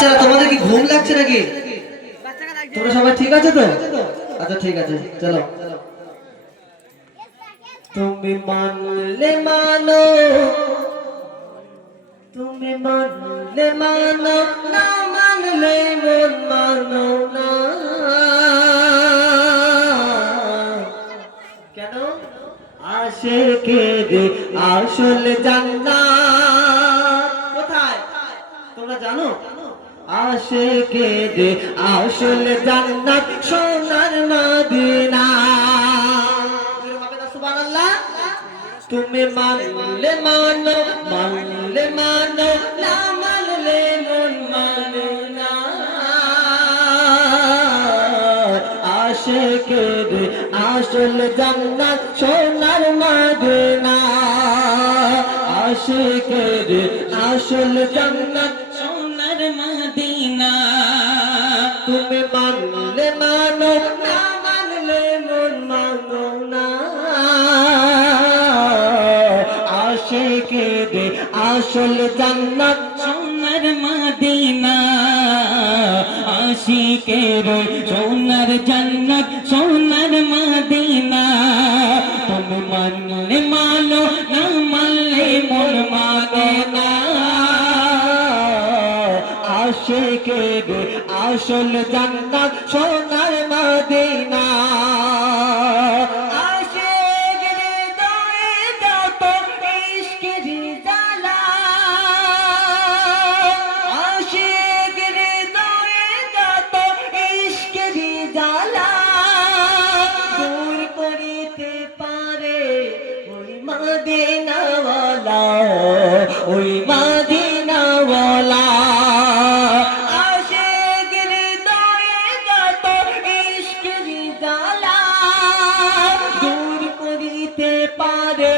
আচ্ছা তোমাদের কি ঘুম লাগছে নাকি? তোমরা সবাই ঠিক আছে তো? আচ্ছা ঠিক আছে, চলো। তুমি মানলে মানো, তুমি মানলে মানো, না মানলে মন মানো না। কেন? আশিকের আসল জান্নাত কোথায় তোমরা জানো? আশিকের আসল জান্নাত সোনার মদিনা। হবে না সুবহানাল্লাহ? তুমি মানলে মানো, মানলে মানো, না মানলে মন মানে না। আশিকের আসল জান্নাত সোনার মদিনা। আশিকের আসল জান্নাত সোনার মদিনা। তুমি মানলে মানো, না মানলে মন মানো না। আশিকের আসল জান্নাত সোনার মদিনা। আশিকের সোনার জান্নাত সোনার মদিনা। তুমি মানলে মানো, না মানলে মন মানে না। আশিকের আসল জান্নাত সোনার মদিনা। আশিকের হৃদয়ে যত ইশকের জ্বালা, আশিকের হৃদয়ে যত ইশকের জ্বালা দূর করিতে পারে ওই মদিনাওয়ালা, ওই মদিনাওয়ালা। আশিকের হৃদয়ে যত ইশকের জ্বালা দূর করিতে পারে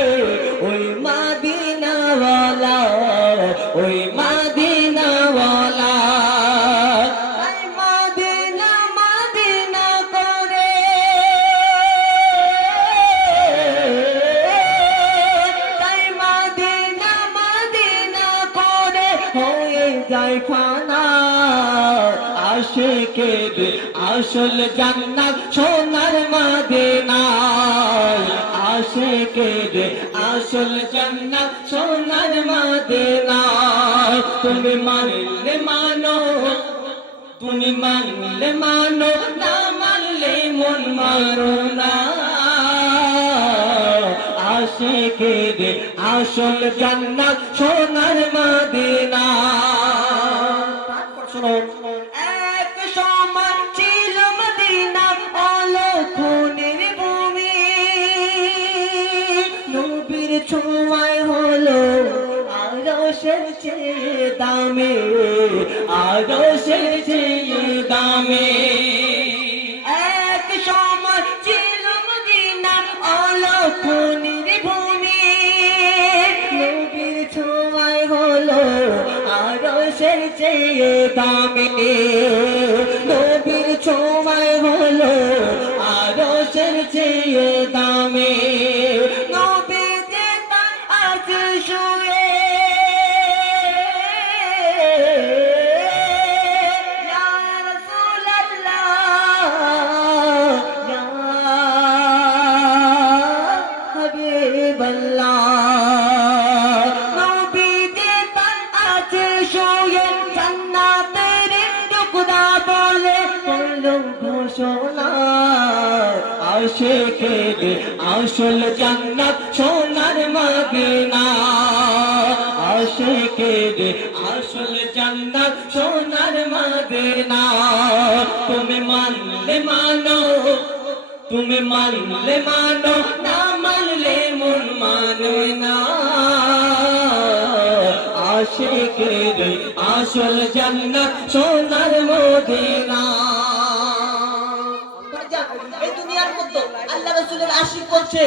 ওই মদিনাওয়ালা, ওই মদিনাওয়ালা। তাই মদিনা মদিনা করে, তাই মদিনা মদিনা করে হয়ে যায় ফানা। আশিকের আসল জান্নাত সোনার মদিনা। আশিকের আসল জান্নাত সোনার মদিনা। তুমি মানলে মানো, তুমি মানলে মানো, না মানলে মন মানো না। আশিকের আসল জান্নাত সোনার মদিনা। শোনো, এক সময় ছিল মদিনা অলক্ষণের ভূমি। নবীর ছোঁয়ায় হলো আরশের চেয়ে দামি, আরশের চেয়ে দামি। এক সময় ছিল মদিনা অলক্ষণের ভূমি। নবীর ছোঁয়ায় হলো আরশের চেয়ে দামি। নবীর ছোঁয়ায় হলো আরশের চেয়ে দামি। নবী যে তার আজ শুয়ে, ইয়া রাসূলুল্লাহ, ইয়া হাবিবাল্লাহ। নবী যে তার আজ শুয়ে জান্নাতের টুকরা বলে করলো ঘোষণা। আশিকের আসল জান্নাত সোনার মদিনা। আশিকের আসল জান্নাত সোনার মদিনা। তুমি মানলে মানো, তুমি মানলে মানো, না মানলে মন মানে না। আশিকের আসল জান্নাত সোনার মদিনা। এই দুনিয়ার মধ্যে আল্লাহ রাসূলের আশিক বলছে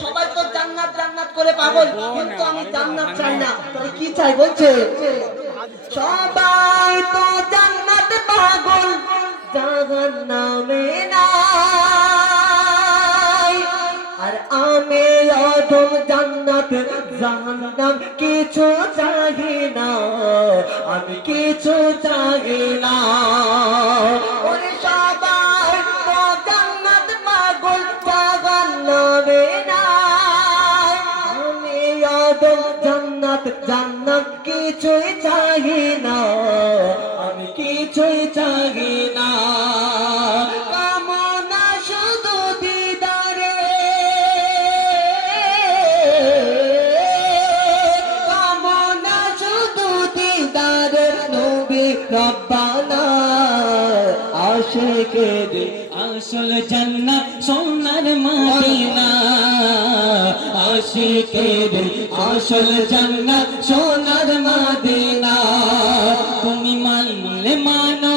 সবাই তো জান্নাত জান্নাত করে পাগল, কিন্তু আমি জান্নাত চাই না। তবে কি চাই বলছে? সবাই তো জান্নাত পাগল, জাহান্নামে নাই। আর আমি অধম জান্নাত জাহান্নাম কিছু চাই না, আমি কিছু কিছু চাই না। ওরে সবাই তো জান্নাত পাগল জাহান্নামে না। আমি আদম জান্নাত জান্নাত কিছুই চাই না, আমি কিছুই চাই না। কামনা শুধু দিদারে, কামনা শুধু দিদারে নবী রব্বানা। আশিকের আসল জান্নাত সোনার মদিনা, আশিকের আসল জান্নাত সোনার মদিনা। তুমি মানলে মানো,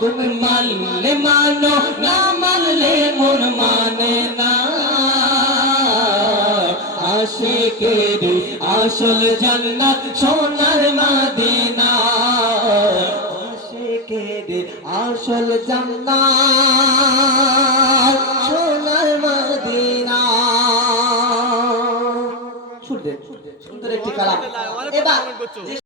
তুমি মানলে মানো, না মানলে মন মানে না। আশিকের আসল জান্নাত সোনার মদিনা, আশিকের আসল জান্নাত সোনার মদিনা। শুনলেন সুন্দর একটি কালাম। এবার